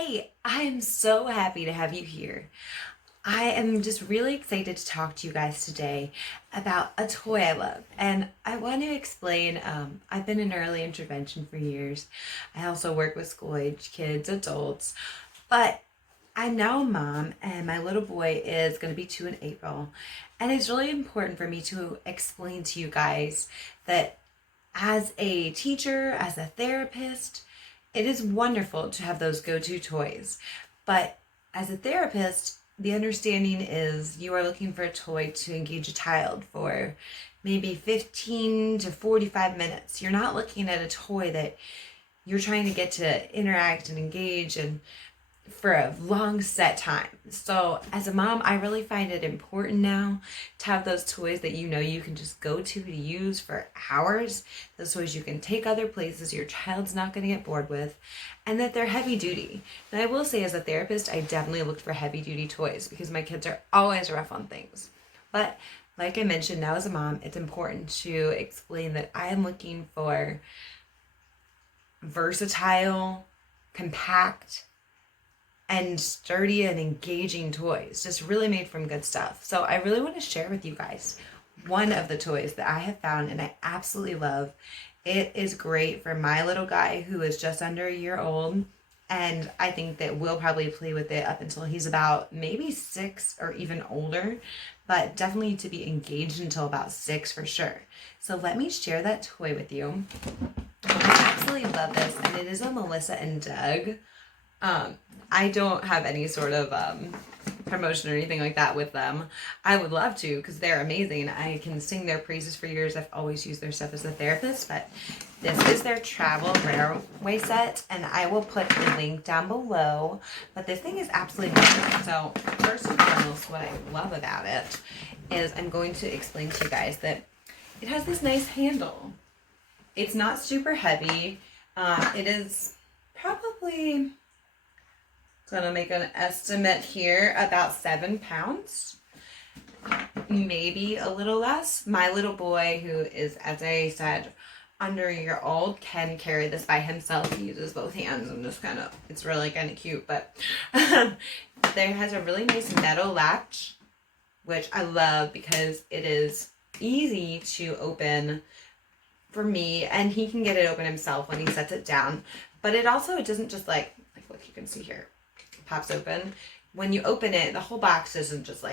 Hey, I am so happy to have you here. I am just really excited to talk to you guys today about a toy I love. And I want to explain, I've been in early intervention for years. I also work with school age kids, adults, but I'm now a mom and my little boy is going to be 2 in April. And it's really important for me to explain to you guys that as a teacher, as a therapist, it is wonderful to have those go-to toys. But as a therapist, the understanding is you are looking for a toy to engage a child for maybe 15 to 45 minutes. You're not looking at a toy that you're trying to get to interact and engage and for a long set time. So as a mom, I really find it important now to have those toys that you can just go to use for hours. Those toys you can take other places your child's not going to get bored with, and that they're heavy duty. And I will say, as a therapist, I definitely looked for heavy duty toys because my kids are always rough on things. But like I mentioned, now as a mom, it's important to explain that I am looking for versatile, compact, and sturdy and engaging toys, just really made from good stuff. So I really want to share with you guys one of the toys that I have found and I absolutely love. It is great for my little guy who is just under a year old, and I think that we'll probably play with it up until he's about maybe 6 or even older, but definitely to be engaged until about 6 for sure. So let me share that toy with you. I absolutely love this, and it is a Melissa and Doug. I don't have any sort of promotion or anything like that with them. I would love to because they're amazing. I can sing their praises for years. I've always used their stuff as a therapist, but this is their travel railway set, and I will put the link down below. But this thing is absolutely amazing. So first and foremost, what I love about it is I'm going to explain to you guys that it has this nice handle. It's not super heavy. It is probably... gonna make an estimate here about 7 pounds, maybe a little less. My little boy, who is, as I said, under a year old, can carry this by himself. He uses both hands and just it's really kind of cute. But there has a really nice metal latch, which I love because it is easy to open for me, and he can get it open himself when he sets it down. But it doesn't just like look, you can see here, pops open. When you open it, the whole box doesn't just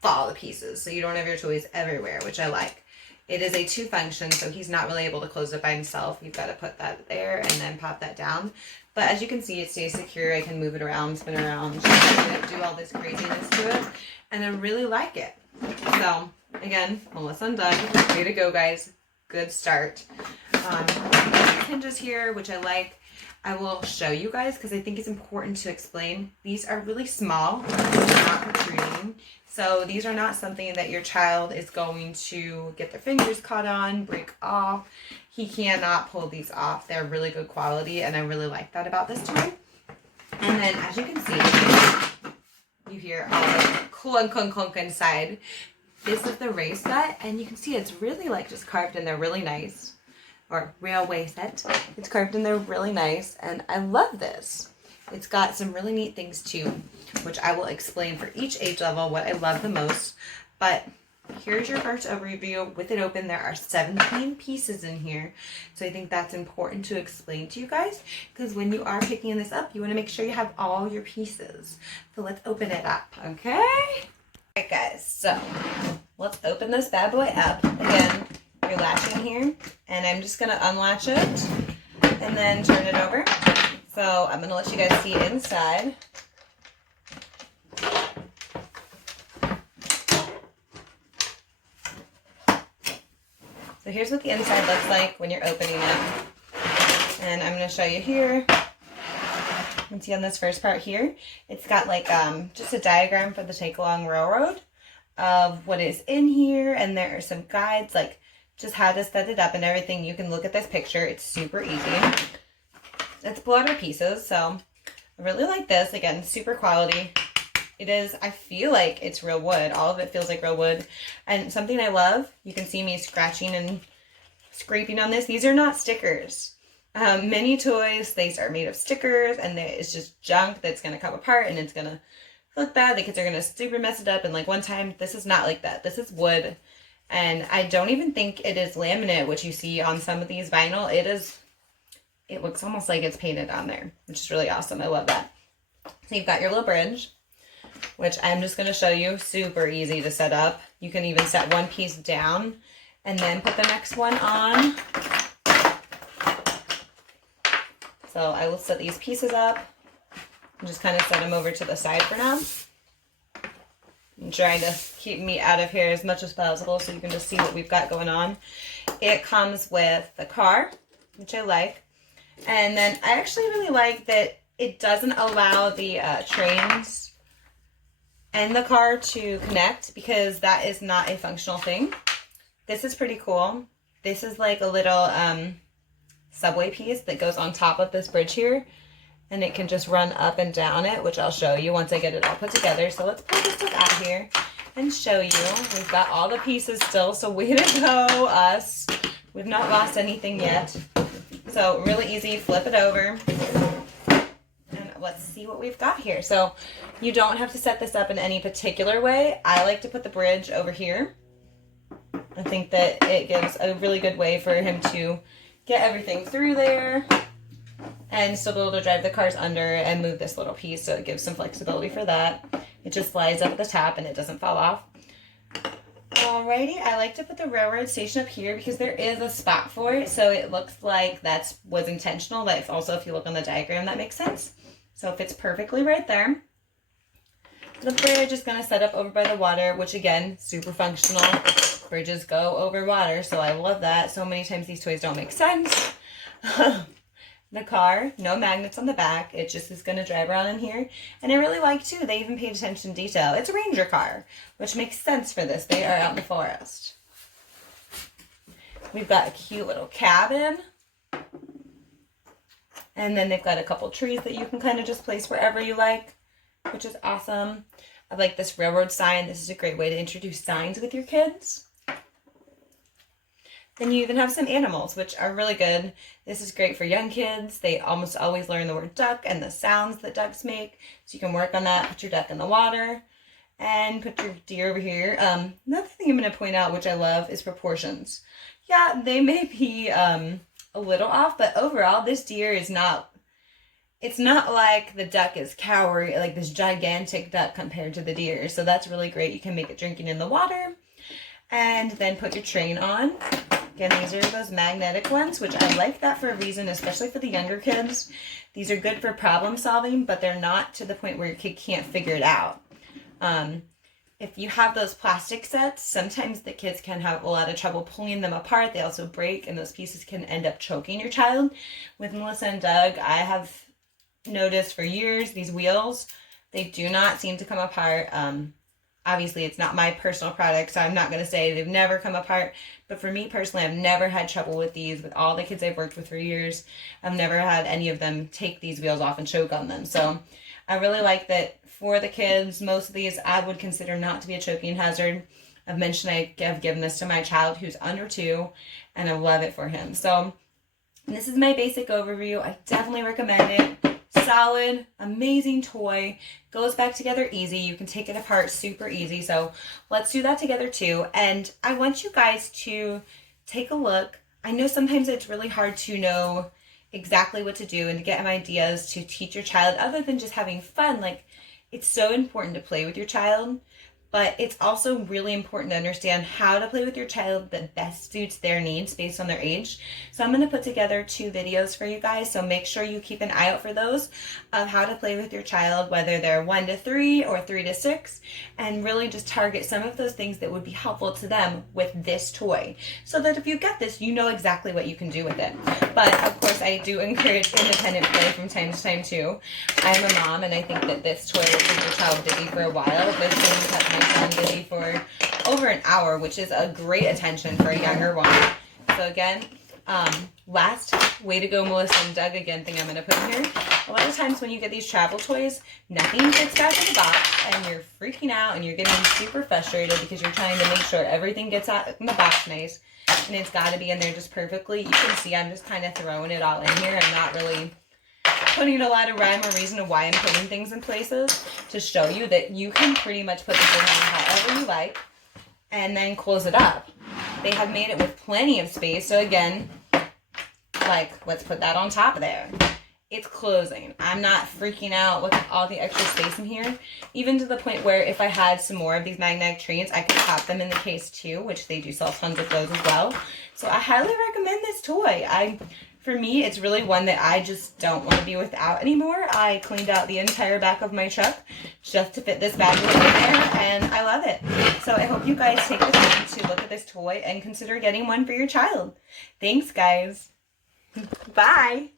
fall to pieces, so you don't have your toys everywhere, which I like. It is a 2 function, so he's not really able to close it by himself. You've got to put that there and then pop that down. But as you can see, it stays secure. I can move it around, spin it around, do all this craziness to it, and I really like it. So again, Melissa and Doug, way to go, guys. Good start. Hinges here, which I like. I will show you guys because I think it's important to explain. These are really small, they're not protruding. So these are not something that your child is going to get their fingers caught on, break off. He cannot pull these off. They're really good quality, and I really like that about this toy. And then, as you can see, you hear all the clunk, clunk, clunk inside. This is the race set, and you can see it's really just carved in there really nice. Or railway set. It's carved in there really nice, and I love this. It's got some really neat things too, which I will explain for each age level what I love the most. But here's your first overview. With it open, there are 17 pieces in here, so I think that's important to explain to you guys, because when you are picking this up, you want to make sure you have all your pieces. So let's open it up, okay? Alright guys, so let's open this bad boy up. Again, your latch in here, and I'm just going to unlatch it and then turn it over. So I'm going to let you guys see inside. So here's what the inside looks like when you're opening it. And I'm going to show you here. You can see on this first part here, it's got just a diagram for the take-along railroad of what is in here, and there are some guides just how to set it up and everything. You can look at this picture. It's super easy. It's blotter pieces, so I really like this. Again, super quality. It is, I feel like it's real wood. All of it feels like real wood. And something I love, you can see me scratching and scraping on this. These are not stickers. Many toys, these are made of stickers, and it's just junk that's going to come apart and it's going to look bad. The kids are going to super mess it up. And like one time, this is not like that. This is wood. And I don't even think it is laminate, which you see on some of these vinyl. It looks almost like it's painted on there, which is really awesome. I love that. So you've got your little bridge, which I'm just going to show you. Super easy to set up. You can even set one piece down and then put the next one on. So I will set these pieces up and just kind of set them over to the side for now. I'm trying to keep me out of here as much as possible so you can just see what we've got going on. It comes with the car, which I like. And then I actually really like that it doesn't allow the trains and the car to connect, because that is not a functional thing. This is pretty cool. This is like a little subway piece that goes on top of this bridge here, and it can just run up and down it, which I'll show you once I get it all put together. So let's pull this stuff out here and show you. We've got all the pieces still, so way to go, us. We've not lost anything yet. So really easy, flip it over, and let's see what we've got here. So you don't have to set this up in any particular way. I like to put the bridge over here. I think that it gives a really good way for him to get everything through there and still be able to drive the cars under and move this little piece, so it gives some flexibility for that. It just slides up at the top and it doesn't fall off. Alrighty, I like to put the railroad station up here because there is a spot for it, so it looks like that was intentional. Like also, if you look on the diagram, that makes sense. So it fits perfectly right there. The bridge is going to set up over by the water, which again, super functional. Bridges go over water, so I love that. So many times these toys don't make sense. The car, no magnets on the back. It just is going to drive around in here. And I really like, too, they even paid attention to detail. It's a ranger car, which makes sense for this. They are out in the forest. We've got a cute little cabin. And then they've got a couple trees that you can kind of just place wherever you like, which is awesome. I like this railroad sign. This is a great way to introduce signs with your kids. Then you even have some animals, which are really good. This is great for young kids. They almost always learn the word duck and the sounds that ducks make. So you can work on that. Put your duck in the water and put your deer over here. Another thing I'm going to point out, which I love, is proportions. Yeah, they may be a little off, but overall, this deer is not, it's not like the duck is cowering, like this gigantic duck compared to the deer. So that's really great. You can make it drinking in the water. And then put your train on. Again, these are those magnetic ones, which I like that for a reason, especially for the younger kids. These are good for problem solving, but they're not to the point where your kid can't figure it out. If you have those plastic sets, sometimes the kids can have a lot of trouble pulling them apart. They also break, and those pieces can end up choking your child. With Melissa and Doug, I have noticed for years these wheels, they do not seem to come apart. Obviously, it's not my personal product, so I'm not going to say they've never come apart. But for me personally, I've never had trouble with these. With all the kids I've worked with for years, I've never had any of them take these wheels off and choke on them. So I really like that for the kids. Most of these I would consider not to be a choking hazard. I've mentioned I have given this to my child who's under 2, and I love it for him. So this is my basic overview. I definitely recommend it. Solid, amazing toy. Goes back together easy. You can take it apart super easy. So let's do that together too. And I want you guys to take a look. I know sometimes it's really hard to know exactly what to do and to get ideas to teach your child other than just having fun. Like, it's so important to play with your child, but it's also really important to understand how to play with your child that best suits their needs based on their age. So I'm going to put together 2 videos for you guys, so make sure you keep an eye out for those of how to play with your child, whether they're 1 to 3 or 3 to 6, and really just target some of those things that would be helpful to them with this toy, so that if you get this, you know exactly what you can do with it. But of course, I do encourage independent play from time to time too. I'm a mom, and I think that this toy will keep your child busy for a while. This thing kept my son busy for over an hour, which is a great attention for a younger one. So again, Last way to go, Melissa and Doug, again, thing I'm going to put in here. A lot of times when you get these travel toys, nothing fits back in the box and you're freaking out and you're getting super frustrated because you're trying to make sure everything gets out in the box nice and it's got to be in there just perfectly. You can see I'm just kind of throwing it all in here. I'm not really putting a lot of rhyme or reason of why I'm putting things in places to show you that you can pretty much put the thing on however you like and then close it up. They have made it with plenty of space. So again, like, let's put that on top of there. It's closing. I'm not freaking out. Look at all the extra space in here. Even to the point where if I had some more of these magnetic trees, I could pop them in the case too, which they do sell tons of those as well. So I highly recommend this toy. For me, it's really one that I just don't want to be without anymore. I cleaned out the entire back of my truck just to fit this bad boy in there, and I love it. So I hope you guys take the time to look at this toy and consider getting one for your child. Thanks, guys. Bye.